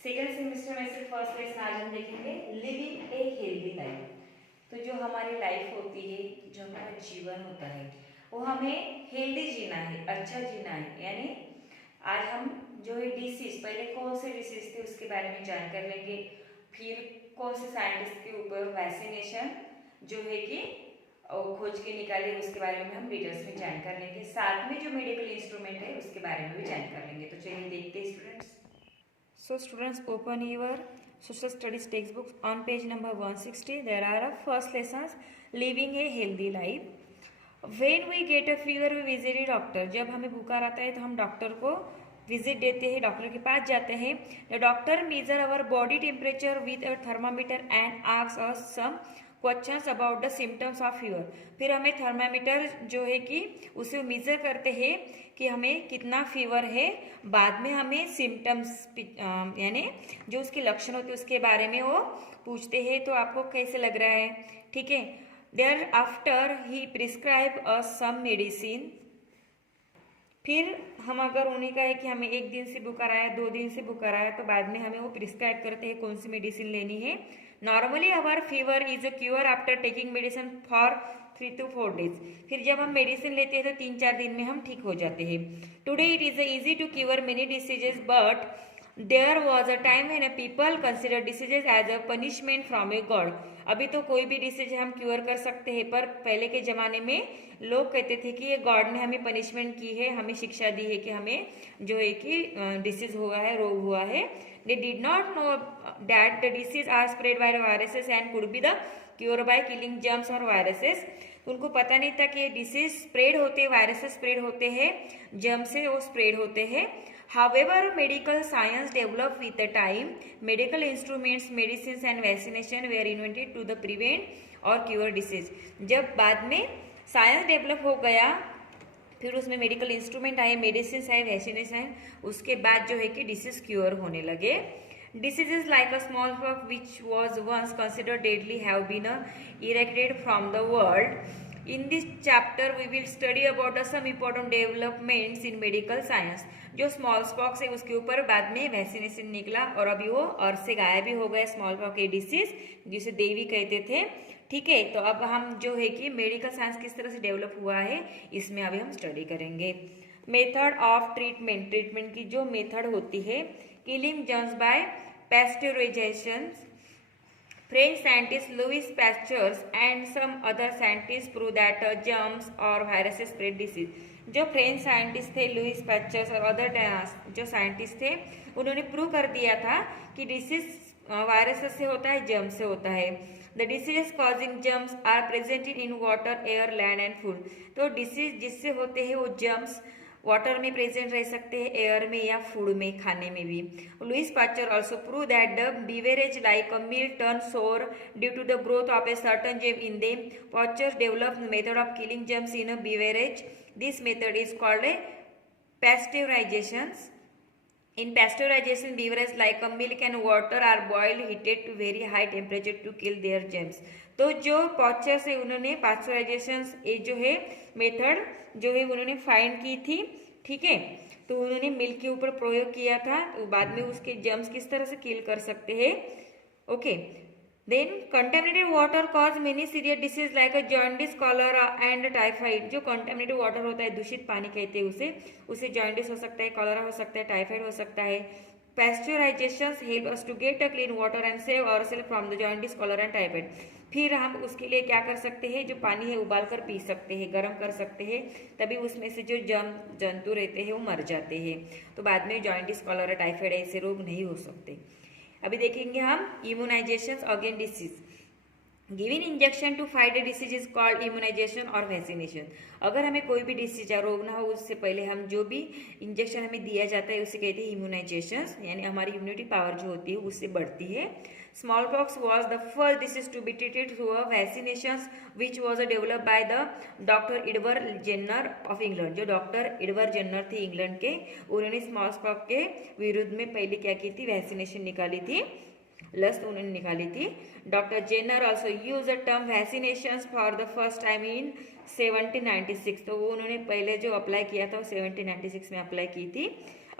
Second semester में से first lesson आज हम देखेंगे लिविंग ए हेल्दी लाइफ। तो जो हमारी लाइफ होती है, जो हमारा जीवन होता है, वो हमें हेल्दी जीना है, अच्छा जीना है। यानी आज हम जो है डिसीज, पहले कौन से डिसीज थे उसके बारे में जानकारी लेंगे, फिर कौन से साइंटिस्ट के ऊपर वैक्सीनेशन जो है कि खोज के निकाले उसके बारे में हम डिटेल्स में जानकारी लेंगे। साथ में जो मेडिकल इंस्ट्रूमेंट है उसके बारे में भी जानकारी लेंगे। तो चलिए देखते हैं students. So students, open your social studies textbooks on page number 160. There are first lessons living a healthy life. When we get a fever, we visit a doctor. जब हमें बुखार आता है तो हम डॉक्टर को विजिट देते हैं, डॉक्टर के पास जाते हैं। The doctor measure our body temperature with a thermometer and asks us some questions about the symptoms of fever. फिर हमें थर्मामीटर जो है कि उसे मेजर करते हैं कि हमें कितना फीवर है। बाद में हमें सिम्टम्स यानी जो उसके लक्षण होते हैं उसके बारे में वो पूछते हैं। तो आपको कैसे लग रहा है, ठीक है। Thereafter he prescribe us some medicine. फिर हम अगर उन्हें कहे कि हमें 1 दिन से बुखार आया, 2 दिन से बुखार आया, तो बाद में हमें वो प्रिस्क्राइब करते हैं कौन सी मेडिसिन लेनी है। Normally our fever is a cure after taking medicine for 3 to 4 days। फिर जब हम मेडिसिन लेते हैं तो 3-4 दिन में हम ठीक हो जाते हैं। Today it is easy to cure many diseases but there was a time when people consider diseases as a punishment from a god. अभी तो कोई भी डिसीज हम क्योर कर सकते हैं, पर पहले के जमाने में लोग कहते थे कि ये गॉड ने हमें पनिशमेंट की है, हमें शिक्षा दी है कि हमें जो है कि डिसीज हुआ है, रोग हुआ है। They did not know that the disease are spread by viruses and could be the cure by killing germs और वायरसेस। उनको पता नहीं था कि ये डिसीज स्प्रेड होते हैं, वायरसेस स्प्रेड होते हैं, जर्म से वो स्प्रेड होते हैं। However, medical science developed with the time. Medical instruments, medicines and vaccination were invented to the prevent or cure disease. जब बाद में साइंस डेवलप हो गया, फिर उसमें मेडिकल इंस्ट्रूमेंट आए, मेडिसिन आए, वैक्सीनेशन आए, उसके बाद जो है कि डिसीज क्योर होने लगे। Diseases like a smallpox, which was once considered deadly, have been eradicated from the world. In this chapter, we will study about some important developments in medical science. जो small pox है उसके ऊपर बाद में vaccination निकला और अभी वो अर्थ से गायब भी हो गया स्मॉल पॉक्स के डिसीज, जिसे देवी कहते थे, ठीक है। तो अब हम जो है कि मेडिकल साइंस किस तरह से डेवलप हुआ है इसमें अभी हम स्टडी करेंगे। मेथड ऑफ ट्रीटमेंट, ट्रीटमेंट की जो मेथड होती है। Killing germs by pasteurisation. French scientist Louis Pasteur and some other scientists prove that germs और viruses spread disease। जो फ्रेंच साइंटिस्ट थे लुइस पैस्चर और अदर जो साइंटिस्ट थे, उन्होंने प्रूव कर दिया था कि डिसीज वायरसेस से होता है, जर्म से होता है। The disease causing germs are present in water, air, land and food. तो डिसीज जिससे होते हैं वो जर्म्स वाटर में प्रेजेंट रह सकते हैं, एयर में या फूड में, खाने में भी। Louis Pasteur also prove that the beverage like a milk turn sour due to the growth of a certain germ in them. Pasteur developed the method of killing germs in a beverage. This method is called a pasteurization. In pasteurization, beverages like a milk and water are boiled, heated to very high temperature to kill their germs. तो जो posture से उन्होंने pasteurisation ये जो है method जो है उन्होंने फाइंड की थी, ठीक है। तो उन्होंने मिल्क के ऊपर प्रयोग किया था, तो बाद में उसके जर्म्स किस तरह से किल कर सकते हैं, okay. Then contaminated water cause many serious disease like a jaundice, cholera and typhoid. जो कंटेमिनेटेड वाटर होता है, दूषित पानी कहते हैं उसे जॉन्डिस हो सकता है, कॉलरा हो सकता है, टाइफाइड हो सकता है। Pasteurisation help us to get a clean water and save ourself from the jaundice, cholera and typhoid. फिर हम उसके लिए क्या कर सकते हैं, जो पानी है उबाल कर पी सकते हैं, गर्म कर सकते हैं, तभी उसमें से जो जंतु रहते हैं वो मर जाते हैं। तो बाद में जॉन्डिस, कॉलरा, टाइफाइड ऐसे रोग नहीं हो सकते। अभी देखेंगे हम immunisation against disease. Giving injection to fight a disease is called immunisation और वैक्सीनेशन। अगर हमें कोई भी डिसीज या रोग ना हो उससे पहले हम जो भी इंजेक्शन हमें दिया जाता है उसे कहते हैं इम्यूनाइजेशन, यानी हमारी इम्यूनिटी पावर जो होती है उससे बढ़ती है। Small pox was the first disease to be treated through a vaccination which was developed by the doctor Edward Jenner of England. जो डॉक्टर एडवर्ड जेन्नर थे इंग्लैंड के, उन्होंने स्मॉल पॉक्स के विरुद्ध में पहले क्या की थी, वैक्सीनेशन निकाली थी, लस उन्होंने निकाली थी। Doctor Jenner also use the term vaccination for the first time in 1796। तो वो उन्होंने पहले जो अप्लाई किया था वो 1796 में अप्लाई की थी।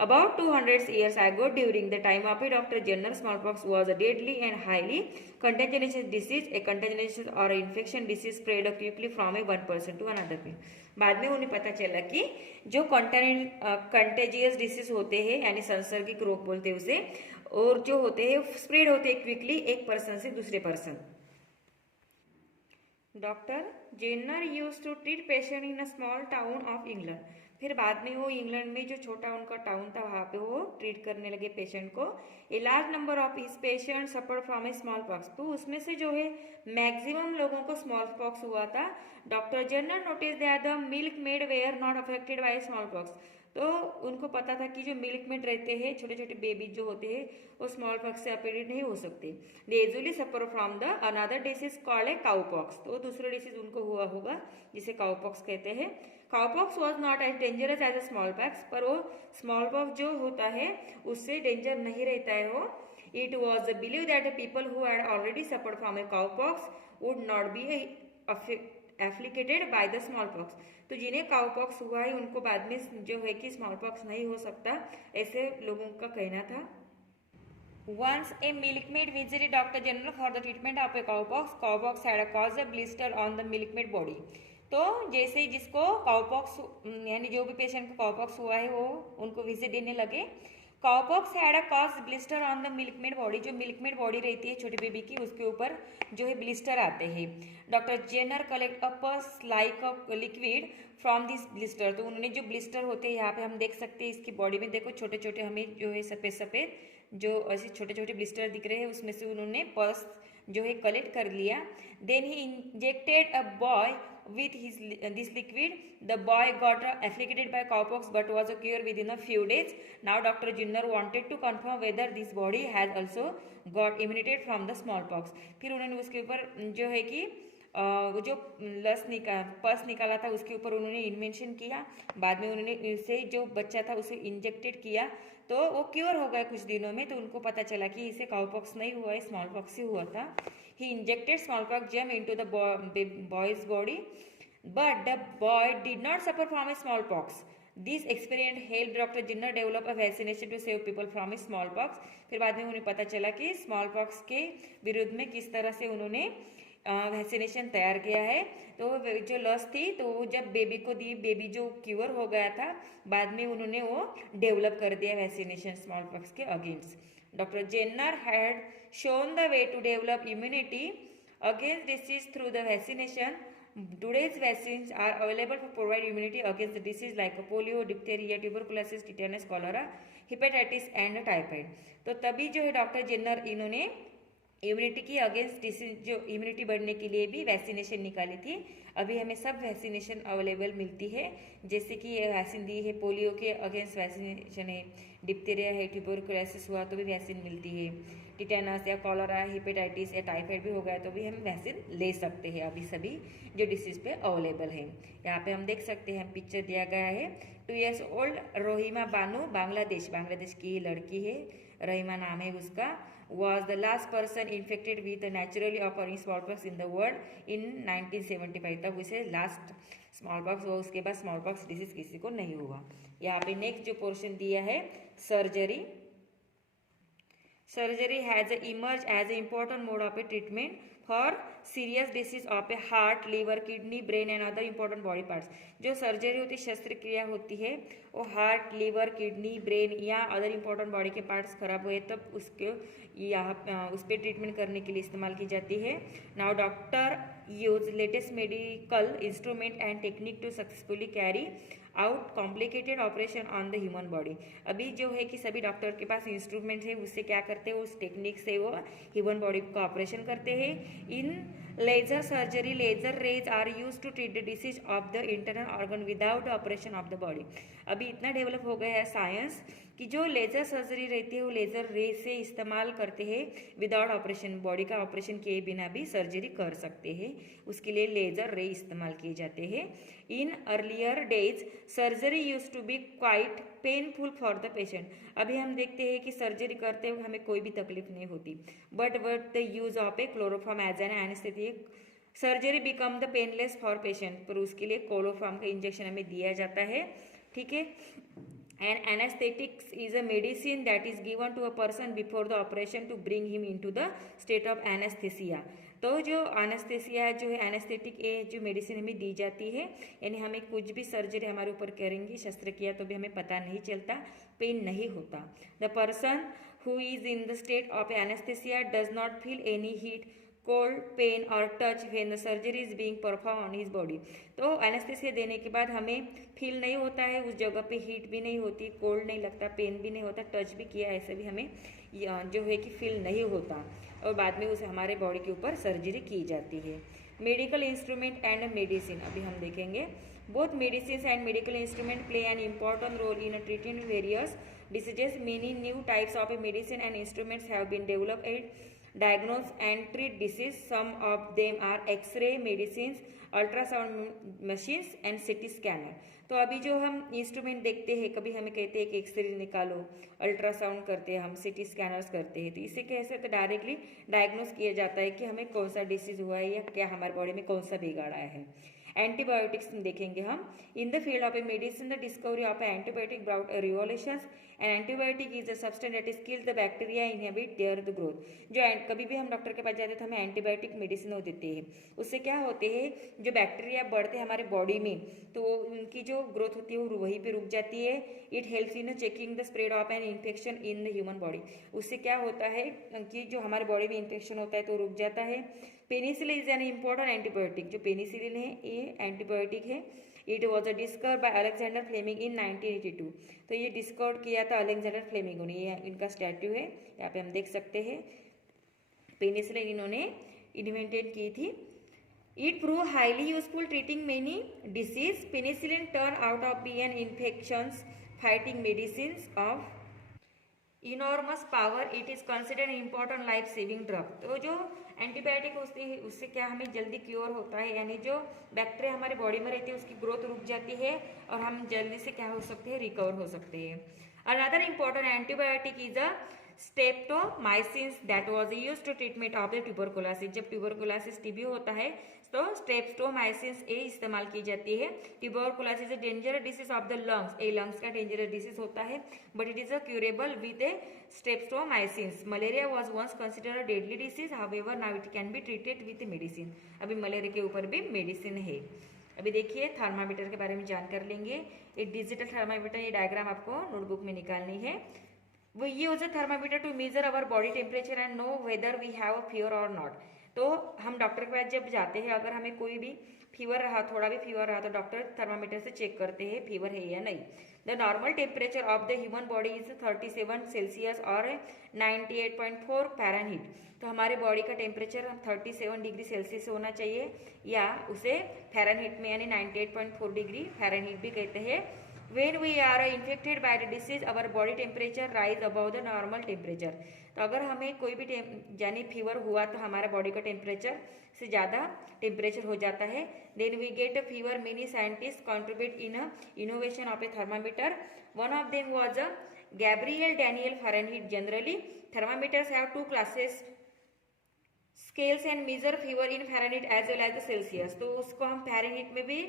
About 200 years ago, during the time of Dr. Jenner, smallpox was a deadly and highly contagious disease. A contagious or infection disease spread quickly from a one person to another person. बाद में उन्हें पता चला कि जो contagious disease होते हैं यानी संसर्गिक रोग बोलते हैं उसे, और जो होते हैं स्प्रेड होते हैं क्विकली एक पर्सन से दूसरे person. Doctor Jenner use to treat patient in a small town of England. फिर बाद में वो इंग्लैंड में जो छोटा उनका टाउन था वहाँ पे वो ट्रीट करने लगे पेशेंट को. A large number of his patient suffer from A small pox. तो उसमें से जो है मैक्सिमम लोगों को स्मॉल पॉक्स हुआ था. Doctor Jenner notice that the milkmaid were not affected by smallpox. तो उनको पता था कि जो मिल्क मेड रहते हैं छोटे छोटे बेबी जो होते हैं वो स्मॉल पॉक्स से अफेक्टेड नहीं हो सकते. They usually suffer from the another disease called a cow pox. तो दूसरा डिसीज उनको हुआ होगा जिसे काउ पॉक्स कहते हैं. Cowpox was not as dangerous as a smallpox. पर वो स्मॉल पॉक्स जो होता है उससे डेंजर नहीं रहता है वो. It was believe that the people who had already suffered from a cowpox would not be afflicted by the smallpox. तो जिन्हें काउपॉक्स हुआ है उनको बाद में जो है कि स्मॉल पॉक्स नहीं हो सकता, ऐसे लोगों का कहना था. Once a milkmaid visited Dr. General for the treatment of a cowpox. Cowpox had caused a blister on the milkmaid body. तो जैसे ही जिसको काउपॉक्स यानी जो भी पेशेंट को काउपॉक्स हुआ है वो उनको विजिट देने लगे. Cowpox had a cause blister on the milkmaid body. जो मिल्कमेड बॉडी रहती है छोटे बेबी की उसके ऊपर जो है ब्लिस्टर आते हैं. Doctor Jenner collect a pus like a liquid from this blister. तो उन्होंने जो ब्लिस्टर होते हैं यहाँ पे हम देख सकते हैं इसकी बॉडी में देखो छोटे छोटे हमें जो है सफ़ेद सफ़ेद जो ऐसे छोटे छोटे ब्लिस्टर दिख रहे हैं उसमें से उन्होंने पस जो है कलेक्ट कर लिया. Then he injected a boy with this liquid. The boy got afflicted by cowpox but was cured within a few days. Now Dr. Jenner wanted to confirm whether this body has also got immunity from the smallpox. फिर उन्होंने उसके ऊपर जो है कि वो जो पस निकाला था उसके ऊपर उन्होंने इन्वेंशन किया. बाद में उन्होंने इसे जो बच्चा था उसे इंजेक्टेड किया तो वो क्योर हो गया कुछ दिनों में. तो उनको पता चला कि इसे काउपॉक्स नहीं हुआ है, स्मॉल पॉक्स ही हुआ था. He injected smallpox germ into the boy's body, but the boy did not suffer from a smallpox. This experiment helped Dr. Jenner develop a vaccination to save people from a smallpox. फिर बाद में उन्हें पता चला कि smallpox के विरुद्ध में किस तरह से उन्होंने वैक्सीनेशन तैयार किया है. तो जो लस थी तो वो जब बेबी को दी, बेबी जो क्योर हो गया था बाद में उन्होंने वो डेवलप कर दिया वैक्सीनेशन स्मॉलपॉक्स के against. Dr. Jenner had shown the way to develop immunity against disease through the vaccination. Today's vaccines are available to provide immunity against the disease like polio, diphtheria, tuberculosis, tetanus, cholera, hepatitis and typhoid. तो तभी जो है doctor Jenner इन्होंने immunity की against disease जो immunity बढ़ने के लिए भी वैक्सीनेशन निकाली थी. अभी हमें सब वैक्सीनेशन अवेलेबल मिलती है, जैसे कि ये वैक्सीन दी है पोलियो के अगेंस्ट वैक्सीनेशन है, डिप्थीरिया है, ट्यूबरकुलोसिस हुआ तो भी वैक्सीन मिलती है, टिटेनस या कॉलरा, हेपेटाइटिस या टाइफाइड भी हो गया तो भी हम वैक्सीन ले सकते हैं. अभी सभी जो डिसीज पे अवेलेबल है. यहाँ पे हम देख सकते हैं पिक्चर दिया गया है. 2 years ओल्ड रोहिमा बानू बांग्लादेश की लड़की है, रहीमा नाम है उसका. was the last person infected with the naturally occurring smallpox in the world in 1975. तब उसे लास्ट स्मॉलपॉक्स हुआ, उसके बाद स्मॉलपॉक्स डिसीज किसी को नहीं हुआ. यहाँ पे नेक्स्ट जो पोर्शन दिया है surgery. Surgery has emerge as a important mode of a treatment for serious disease of a heart, liver, kidney, brain and other important body parts. जो सर्जरी होती है, शस्त्रक्रिया होती है, वो हार्ट, लीवर, किडनी, ब्रेन या अदर इंपॉर्टेंट बॉडी के parts खराब हुए तब उसके यहाँ उस पर ट्रीटमेंट करने के लिए इस्तेमाल की जाती है. Now doctor use latest medical instrument and technique to successfully carry out complicated operation on the human body. अभी जो है कि सभी डॉक्टर के पास इंस्ट्रूमेंट है, उससे क्या करते हैं, उस टेक्निक से वो ह्यूमन बॉडी का ऑपरेशन करते हैं. In laser surgery laser rays are use to treat the disease of the internal organ without operation of the body. अभी इतना डेवलप हो गया है साइंस कि जो लेजर सर्जरी रहती है वो लेजर रे से इस्तेमाल करते हैं विदाउट ऑपरेशन. बॉडी का ऑपरेशन किए बिना भी सर्जरी कर सकते हैं, उसके लिए लेजर रे इस्तेमाल किए जाते हैं. In earlier days surgery use to be quite painful for the patient. अभी हम देखते हैं कि सर्जरी करते हुए हमें कोई भी तकलीफ नहीं होती, but the use of a chloroform as an anaesthetic surgery become the painless for patient. पर उसके लिए क्लोरोफॉर्म का इंजेक्शन हमें दिया जाता है. ठीक है. And anesthetics is a medicine that is given to a person before the operation to bring him into the state of anesthesia. तो जो एनेस्थेसिया है, जो है एनेस्थेटिक ए जो मेडिसिन हमें दी जाती है, यानी हमें कुछ भी सर्जरी हमारे ऊपर करेंगे, शस्त्र किया तो भी हमें पता नहीं चलता, पेन नहीं होता. The person who is in the state of anaesthesia does not feel any heat, cold, pain और touch when the surgery is being perform on his body. तो एनेस्थेसिया देने के बाद हमें फील नहीं होता है, उस जगह पे हीट भी नहीं होती, कोल्ड नहीं लगता, पेन भी नहीं होता, टच भी किया ऐसे भी हमें जो है कि फील नहीं होता, और बाद में उसे हमारे बॉडी के ऊपर सर्जरी की जाती है. मेडिकल इंस्ट्रूमेंट एंड मेडिसिन अभी हम देखेंगे. Both medicine and medical instrument play an important role in treating various diseases. Many new types of medicine and instruments have been developed diagnose and treat disease. Some of them are X-ray medicines, ultrasound machines and city scanner. तो अभी जो हम instrument देखते हैं, कभी हमें कहते हैं कि एक्सरे निकालो, अल्ट्रासाउंड करते हैं हम, सिटी स्कैनर्स करते हैं, तो इससे कैसे तो डायरेक्टली डायग्नोस किया जाता है कि हमें कौन सा डिसीज हुआ है या क्या हमारे बॉडी में कौन सा बिगाड़ा है. एंटीबायोटिक्स देखेंगे हम. In the field of a medicine the discovery of antibiotic brought revolutions. And antibiotic is a substance that is kill the bacteria inhibit their the growth. जो कभी भी हम डॉक्टर के पास जाते हैं तो हमें एंटीबायोटिक मेडिसिन वो देते हैं. उससे क्या होते हैं, जो बैक्टीरिया बढ़ते हैं हमारे बॉडी में तो उनकी जो ग्रोथ होती है वो वहीं पे रुक जाती है. It helps in checking the spread of an infection in the human body. उससे क्या होता है कि जो हमारे बॉडी में इन्फेक्शन होता है तो रुक जाता है. Penicillin is an important antibiotic. जो पेनिसिलिन है ये एंटीबायोटिक है. It was discover by Alexander Fleming in 1982. तो ये डिस्कवर किया था अलेक्जेंडर फ्लेमिंग ने. ये इनका स्टैट्यू है, यहाँ पे हम देख सकते हैं. पेनिसिलिन इन्होंने इन्वेंटेड की थी. It prove highly useful treating many disease. Penicillin turn out of be an infections fighting medicine of enormous power. It is considered important life saving drug. तो जो एंटीबायोटिक होती है उससे क्या हमें जल्दी क्योर होता है, यानी जो बैक्टीरिया हमारे बॉडी में रहती है उसकी ग्रोथ रुक जाती है और हम जल्दी से क्या हो सकते हैं, रिकवर हो सकते हैं. Another important antibiotic is a streptomycin that was used to treatment of the tuberculosis. जब ट्यूबरकुलोसिस टीबी होता है तो स्ट्रेप्टोमाइसिन ए इस्तेमाल की जाती है. Tuberculosis is dangerous disease of the lungs. A lungs का डेंजरस डिसीज होता है, but it is a curable with a streptomycin. Malaria was once considered a deadly disease, however now it can be treated with medicine. अभी malaria के ऊपर भी medicine है. अभी देखिए थर्मामीटर के बारे में जानकर लेंगे. एक डिजिटल थर्मामीटर, ये डायग्राम आपको नोटबुक में निकालनी है. वो ये use a thermometer to measure our body temperature and know whether we have a fever or not. तो हम डॉक्टर के पास जब जाते हैं, अगर हमें कोई भी फीवर रहा, थोड़ा भी फीवर रहा, तो डॉक्टर थर्मामीटर से चेक करते हैं फीवर है या नहीं. The normal temperature of the human body is 37 Celsius और 98.4 फ़ारेनहीट. तो हमारे बॉडी का टेम्परेचर 37 डिग्री सेल्सियस होना चाहिए, या उसे फ़ारेनहीट में यानी 98.4 डिग्री फ़ारेनहीट भी कहते हैं. When we are infected by the disease, our body temperature rise above the normal temperature. तो अगर हमें कोई भी यानी फीवर हुआ तो हमारा बॉडी का टेम्परेचर से ज़्यादा टेम्परेचर हो जाता है. Then we get a fever. Many scientists contribute in a innovation of a thermometer. One of them was a Gabriel Daniel Fahrenheit. Generally, thermometers have two classes scales and measure fever in Fahrenheit as well as the Celsius. तो उसको हम Fahrenheit में भी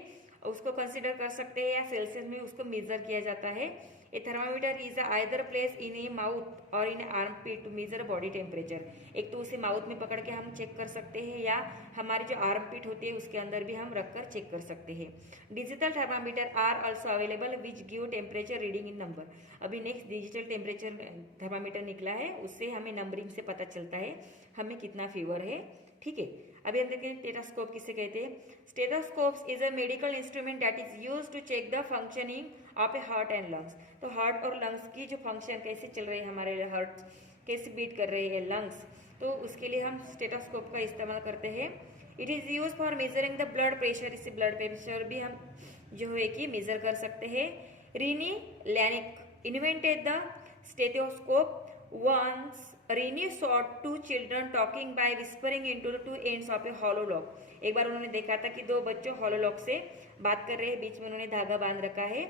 उसको consider कर सकते हैं या सेल्सियस में उसको मेजर किया जाता है. A thermometer is either place in a mouth or in armpit to measure body temperature. एक तो उसे माउथ में पकड़ के हम चेक कर सकते हैं, या हमारी जो आर्म पिट होती है उसके अंदर भी हम रखकर चेक कर सकते हैं. Digital thermometer are also available which give temperature reading in number. अभी नेक्स्ट डिजिटल टेम्परेचर थर्मामीटर निकला है, उससे हमें नंबरिंग से पता चलता है हमें कितना फीवर है. ठीक है, अभी हम देखते हैं स्टेथोस्कोप किसे कहते हैं. Stethoscopes is a medical instrument that is used to check the functioning of a heart and lungs. तो हार्ट और लंग्स की जो फंक्शन कैसे चल रही है, हमारे हार्ट कैसे बीट कर रहे हैं, लंग्स, तो उसके लिए हम स्टेथोस्कोप का इस्तेमाल करते हैं. It is use for measuring the blood pressure. इससे ब्लड प्रेशर भी हम जो है कि मेजर कर सकते हैं. Rennie Laennec invented the stethoscope. Once Rennie saw two children talking by whispering into the two ends of a hollow lock. एक बार उन्होंने देखा था कि दो बच्चों हॉलो लॉक से बात कर रहे हैं, बीच में उन्होंने धागा बांध रखा है.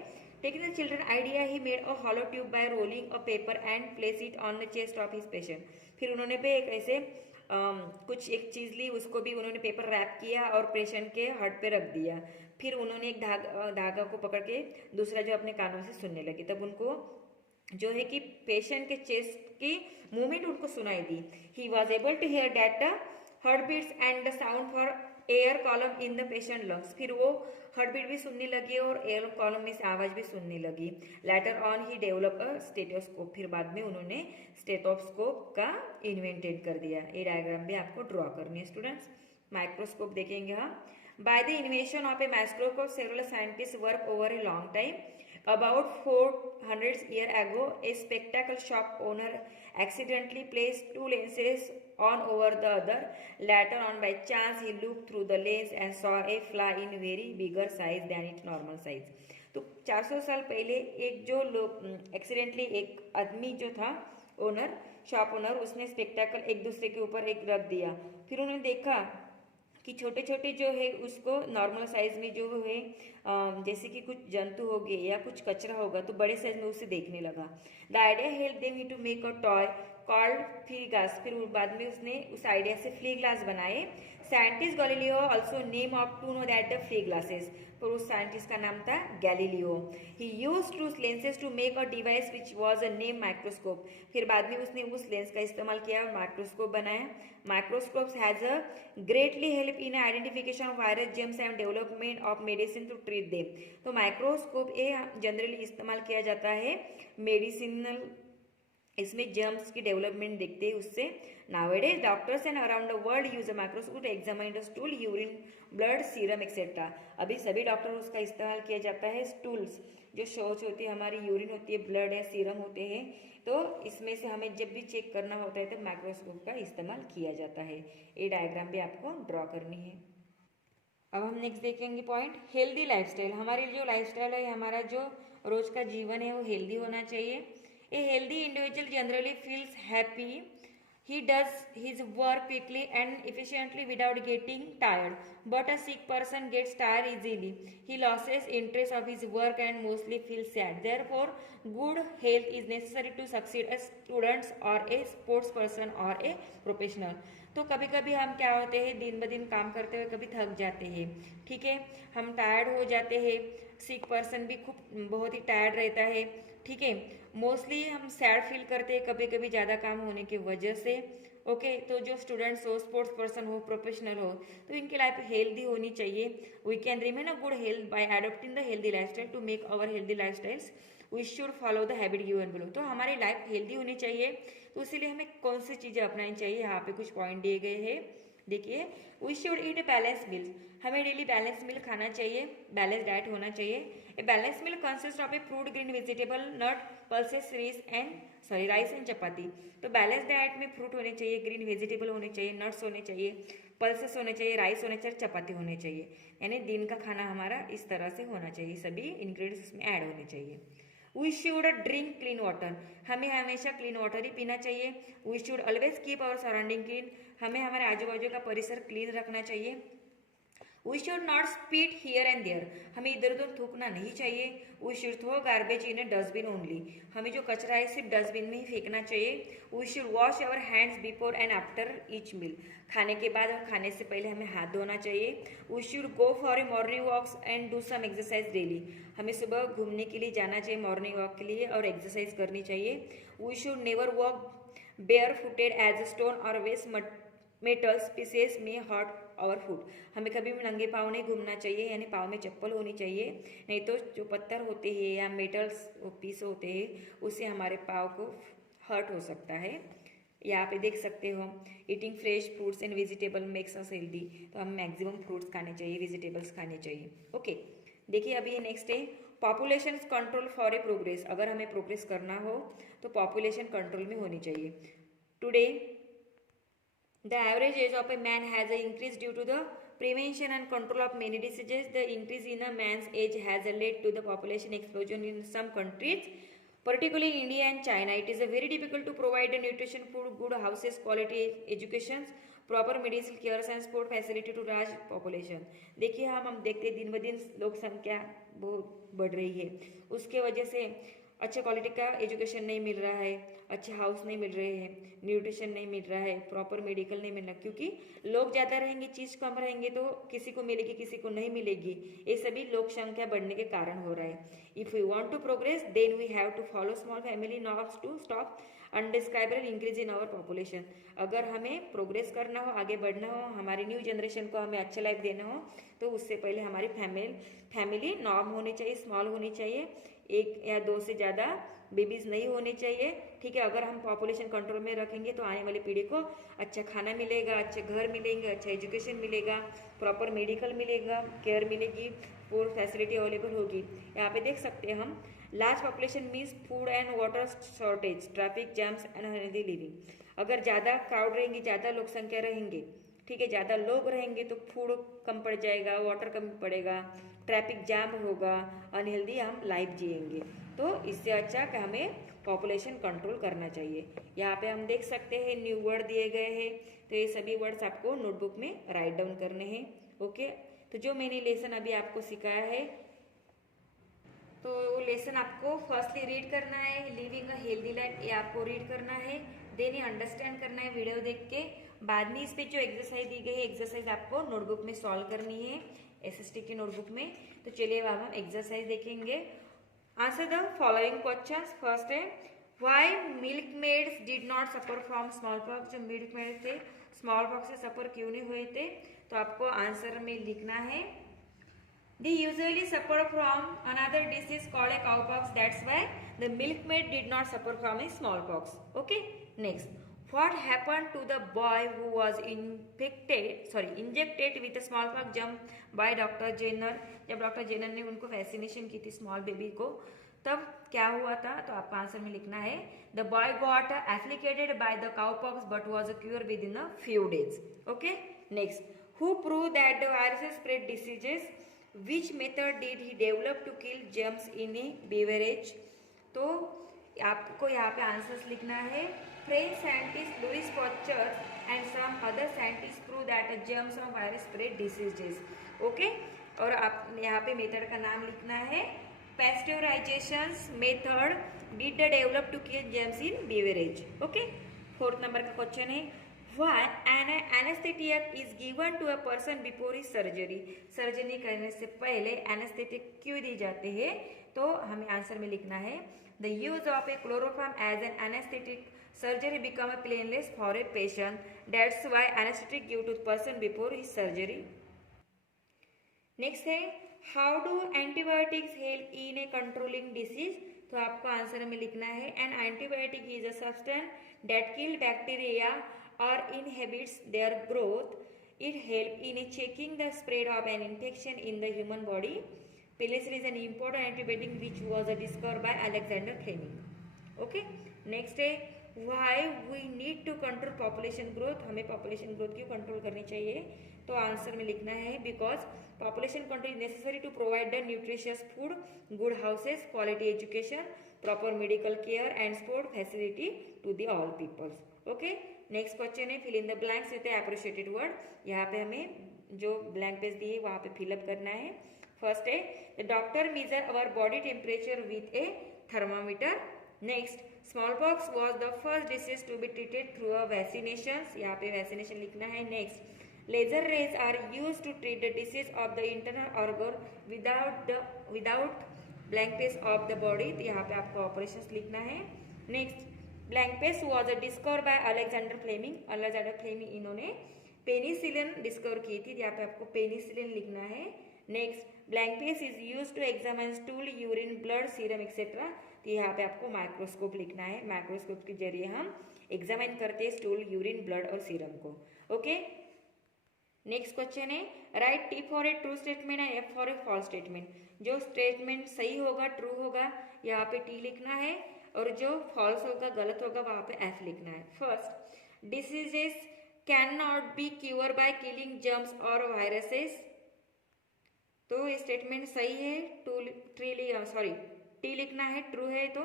Taking the children idea, he made a hollow tube by rolling a paper and place it on the chest of his patient. फिर उन्होंने भी एक ऐसे कुछ एक चीज़ ली, उसको भी उन्होंने पेपर रैप किया और पेशेंट के हार्ट पे रख दिया। फिर उन्होंने एक धागा को पकड़ के दूसरा जो अपने कानों से सुनने लगी, तब उनको जो है कि पेशेंट के चेस्ट की मूवमेंट उनको सुनाई दी। He was able to hear that the heart beats and the sound for air column in the patient lungs. फिर वो हार्ट बीट भी सुनने लगी और एयर कॉलम में से आवाज भी सुनने लगी। Later on he develop a stethoscope. फिर बाद में उन्होंने स्टेथोस्कोप का इन्वेंटेड कर दिया। ये डायग्राम भी आपको ड्रॉ करनी है स्टूडेंट्स। माइक्रोस्कोप देखेंगे हम। By the invention of a microscope several scientist work over a long time. About 400 years ago, a spectacle shop owner accidentally placed two lenses one over the other. Later on, by chance, he looked through the lens and saw a fly in very bigger size than its normal size. तो 400 साल पहले एक जो लोग accidentally एक आदमी जो था ओनर, शॉप ओनर, उसने स्पेक्टाकल एक दूसरे के ऊपर एक रख दिया। फिर उन्होंने देखा कि छोटे छोटे जो है उसको नॉर्मल साइज में जो है जैसे कि कुछ जंतु हो गए या कुछ कचरा होगा तो बड़े साइज में उसे देखने लगा। The idea help them to make a toy called flea glass. फिर बाद में उसने उस आइडिया से फ्ली ग्लास बनाए। Scientist Galileo also name of to know that the flea glasses. पर उस साइंटिस्ट का नाम था Galileo. He used to lenses to make a device which was a name microscope. फिर बाद में उसने उस लेंस का इस्तेमाल किया और माइक्रोस्कोप बनाया। Microscopes has a greatly help in identification of virus germs and development of medicine to treat them. तो माइक्रोस्कोप ये जनरली इस्तेमाल किया जाता है मेडिसिनल, इसमें जर्म्स की डेवलपमेंट देखते हैं उससे। Nowadays doctors and around the world use a microscope to examine the stool, urine, blood, serum etcetera. अभी सभी डॉक्टर उसका इस्तेमाल किया जाता है। स्टूल्स जो शौच होती है हमारी, यूरिन होती है, ब्लड या सीरम होते हैं, तो इसमें से हमें जब भी चेक करना होता है तो माइक्रोस्कोप का इस्तेमाल किया जाता है। ये डायग्राम भी आपको ड्रॉ करनी है। अब हम नेक्स्ट देखेंगे पॉइंट हेल्दी लाइफस्टाइल। हमारी जो लाइफस्टाइल है, हमारा जो रोज का जीवन है वो हेल्दी होना चाहिए। A healthy individual generally feels happy. He does his work quickly and efficiently without getting tired. But a sick person gets tired easily. He loses interest of his work and mostly feels sad. Therefore, good health is necessary to succeed as students or a sports person or a professional. तो कभी कभी हम क्या होते हैं, दिन ब दिन काम करते हुए कभी थक जाते हैं, ठीक है, हम टायर्ड हो जाते हैं। सिक पर्सन भी खूब बहुत ही टायर्ड रहता है, ठीक है। मोस्टली हम सैड फील करते हैं कभी कभी ज़्यादा काम होने की वजह से। ओके, तो जो स्टूडेंट्स हो, स्पोर्ट्स पर्सन हो, प्रोफेशनल हो, तो इनकी लाइफ हेल्दी होनी चाहिए। We can remain a good health by adopting the healthy lifestyle to make our healthy lifestyles. We should follow the habit given below. तो हमारी लाइफ हेल्दी होनी चाहिए, तो इसीलिए हमें कौन सी चीज़ें अपनानी चाहिए, यहाँ पे कुछ पॉइंट दिए गए हैं। देखिए, we should eat a balance meal. हमें डेली बैलेंस मील खाना चाहिए, बैलेंस डाइट होना चाहिए। A balance meal consist of a fruit, green vegetable, nut, pulses, rice and chapati. तो बैलेंस डाइट में फ्रूट होने चाहिए, ग्रीन वेजिटेबल होने चाहिए, नट्स होने चाहिए, पल्सेस होने चाहिए, राइस होने चाहिए, चपाती होने चाहिए। यानी दिन का खाना हमारा इस तरह से होना चाहिए, सभी इंग्रेडिएंट्स इसमें ऐड होने चाहिए। We should drink clean water. हमें हमेशा क्लीन वाटर ही पीना चाहिए। We should always keep our surrounding clean. हमें हमारे आजू बाजू का परिसर क्लीन रखना चाहिए। We should not spit here and there. हमें इधर उधर थूकना नहीं चाहिए। We should throw garbage in a dustbin only. हमें जो कचरा है सिर्फ डस्टबिन में ही फेंकना चाहिए। We should wash our hands before and after each meal. खाने के बाद और खाने से पहले हमें हाथ धोना चाहिए। We should go for a morning walks and do some exercise daily. हमें सुबह घूमने के लिए जाना चाहिए, मॉर्निंग वॉक के लिए, और एक्सरसाइज करनी चाहिए। We should never walk bare footed as a stone or waste metals pieces may hurt our foot. हमें कभी भी नंगे पाँव नहीं घूमना चाहिए, यानी पाँव में चप्पल होनी चाहिए, नहीं तो जो पत्थर होते हैं या मेटल्स पीस होते हैं उससे हमारे पाँव को हर्ट हो सकता है। यहाँ पे देख सकते हो, eating fresh fruits and vegetable makes us healthy. तो हम मैक्सिमम फ्रूट्स खाने चाहिए, वेजिटेबल्स खाने चाहिए। ओके, देखिए अभी नेक्स्ट है population control for a progress. अगर हमें प्रोग्रेस करना हो तो पॉपुलेशन कंट्रोल में होनी चाहिए। Today the average age of a man has increased due to the prevention and control of many diseases. The increase in a man's age has led to the population explosion in some countries, particularly India and China. It is very difficult to provide nutrition food, good houses, quality education, proper medicine care and sport facility to large population. देखिए हम देखते हैं दिन ब दिन लोक संख्या बहुत बढ़ रही है, उसके वजह से अच्छा क्वालिटी का एजुकेशन नहीं मिल रहा है, अच्छे हाउस नहीं मिल रहे हैं, न्यूट्रिशन नहीं मिल रहा है, प्रॉपर मेडिकल नहीं मिल रहा, क्योंकि लोग ज़्यादा रहेंगे, चीज़ कम रहेंगे तो किसी को मिलेगी किसी को नहीं मिलेगी। ये सभी लोक संख्या बढ़ने के कारण हो रहा है। If we want to progress then we have to follow small family norms to stop undescribable increase in our population. अगर हमें प्रोग्रेस करना हो, आगे बढ़ना हो, हमारी न्यू जनरेशन को हमें अच्छा लाइफ देना हो, तो उससे पहले हमारी फैमिली नॉर्म होनी चाहिए, स्मॉल होनी चाहिए, एक या दो से ज़्यादा बेबीज नहीं होने चाहिए। ठीक है, अगर हम पॉपुलेशन कंट्रोल में रखेंगे तो आने वाली पीढ़ी को अच्छा खाना मिलेगा, अच्छे घर मिलेंगे, अच्छा एजुकेशन मिलेगा, प्रॉपर मेडिकल मिलेगा, केयर मिलेगी, पूरी फैसिलिटी अवेलेबल होगी। यहाँ पे देख सकते हैं हम, large population means food and water shortage, traffic jams and unhealthy living. अगर ज़्यादा क्राउड रहेंगी, ज़्यादा लोक संख्या रहेंगे, ठीक है, ज़्यादा लोग रहेंगे तो फूड कम पड़ जाएगा, वाटर कम पड़ेगा, ट्रैफिक जाम होगा, अनहेल्दी हम लाइफ जिएंगे। तो इससे अच्छा कि हमें पॉपुलेशन कंट्रोल करना चाहिए। यहाँ पे हम देख सकते हैं न्यू वर्ड दिए गए हैं, तो ये सभी वर्ड्स आपको नोटबुक में राइट डाउन करने हैं। ओके, तो जो मैंने लेसन अभी आपको सिखाया है, तो वो लेसन आपको फर्स्टली रीड करना है, लिविंग अ हेल्दी लाइफ, ये आपको रीड करना है, देन ये अंडरस्टैंड करना है वीडियो देख के। बाद में इस पे जो एक्सरसाइज दी गई है, एक्सरसाइज आपको नोटबुक में सॉल्व करनी है, एसएसटी की नोटबुक में। तो चलिए अब हम एक्सरसाइज देखेंगे। Answer the following questions. First है, why milkmaids did not suffer from smallpox. जो मिल्क मेड थे स्मॉल पॉक्स से सफर क्यों नहीं हुए थे, तो आपको आंसर में लिखना है, they usually suffer from another disease called a cowpox, that's why the milkmaid did not suffer from a smallpox. Okay, next, what happened to the boy who was injected with a smallpox germ by Dr. Jenner? जब doctor Jenner ने उनको vaccination की थी small baby को, तब क्या हुआ था, तो आपका आंसर में लिखना है, the boy got afflicted by the cowpox but was cure within a few days. Okay, next, who prove that the viruses spread diseases, which method did he develop to kill germs in a beverage. तो आपको यहाँ पे answers लिखना है, French scientist Louis Pasteur and some other scientist prove that germs of virus spread diseases. Okay, और आप यहाँ पे मेथड का नाम लिखना है, pasteurisation method did the develop to kill germs in beverage. Okay, fourth number का क्वेश्चन है, Why an anesthetic is given to a person before his surgery? Surgery करने से पहले एनेस्थेटिक क्यों दी जाते हैं, तो हमें आंसर में लिखना है, The use of a chloroform as an anesthetic surgery become a painless for a patient. That's why anesthetic give to person before his surgery. Next है, How do antibiotics help in a controlling disease? तो आपको answer में लिखना है, An antibiotic is a substance that kill bacteria or inhibits their growth. It helps in checking the spread of an infection in the human body. Penicillin is an important antibiotic which was discovered by Alexander Fleming. Okay, next है, why we need to control population growth. हमें population growth क्यों control करनी चाहिए, तो answer में लिखना है, because population control is necessary to provide the nutritious food, good houses, quality education, proper medical care and sport facility to the all peoples. Okay, next question है, fill in the blanks with appreciated word. यहाँ पे हमें जो blank page दिए वहाँ पे fill up करना है। फर्स्ट है, the doctor measure our body temperature with a thermometer. Next, small pox was the first disease to be treated through a vaccination. यहाँ पे वैक्सीनेशन लिखना है। Next, laser rays are use to treat the disease of the internal organ without blank page of the body. तो यहाँ पे आपको operation लिखना है। Next, blank page was discover by Alexander Fleming. Alexander Fleming इन्होंने penicillin discover की थी, यहाँ पे आपको पेनिसिलिन लिखना है। Next, blank page is use to examine stool, urine, blood, serum etcetera. तो यहाँ पे आपको माइक्रोस्कोप लिखना है। माइक्रोस्कोप के जरिए हम एग्जामिन करते हैं स्टूल, यूरिन, ब्लड और सीरम को। ओके, नेक्स्ट क्वेश्चन है, write T for a true statement and F for a false statement. जो स्टेटमेंट सही होगा, ट्रू होगा, यहाँ पे टी लिखना है, और जो फॉल्स होगा, गलत होगा, वहां पे एफ लिखना है। First, diseases can not be cure by killing germs और वायरसेस। तो ये स्टेटमेंट सही है, टी लिखना है, ट्रू है। तो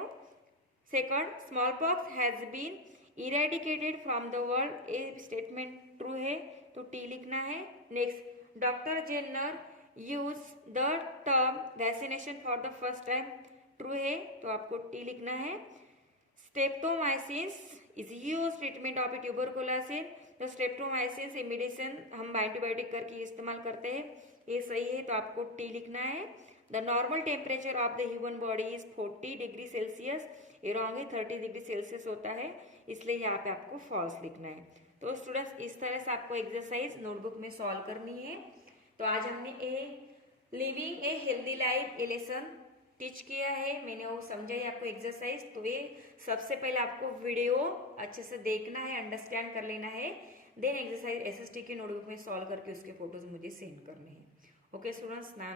second, small pox has been eradicated from the world. ये स्टेटमेंट ट्रू है, तो टी लिखना है। Next, doctor Jenner use the term vaccination for the first time. True है तो आपको टी लिखना है। Streptomyces is use treatment of tuberculosis. तो स्ट्रेप्टोमाइसिस मेडिसिन हम एंटीबायोटिक करके इस्तेमाल करते हैं, ये सही है तो आपको टी लिखना है। The normal temperature of the human body is 40 degree Celsius, ये रॉन्ग है, 30 डिग्री सेल्सियस होता है, इसलिए यहाँ पे आपको फॉल्स लिखना है। तो स्टूडेंट्स इस तरह से आपको एक्सरसाइज नोटबुक में सॉल्व करनी है। तो आज हमने living a healthy life a lesson teach किया है, मैंने वो समझाई आपको एक्सरसाइज। तो ये सबसे पहले आपको वीडियो अच्छे से देखना है, अंडरस्टैंड कर लेना है, देन एक्सरसाइज एसएसटी के नोटबुक में सॉल्व करके उसके फोटोज मुझे सेंड करने हैं। ओके स्टूडेंट्स, नाम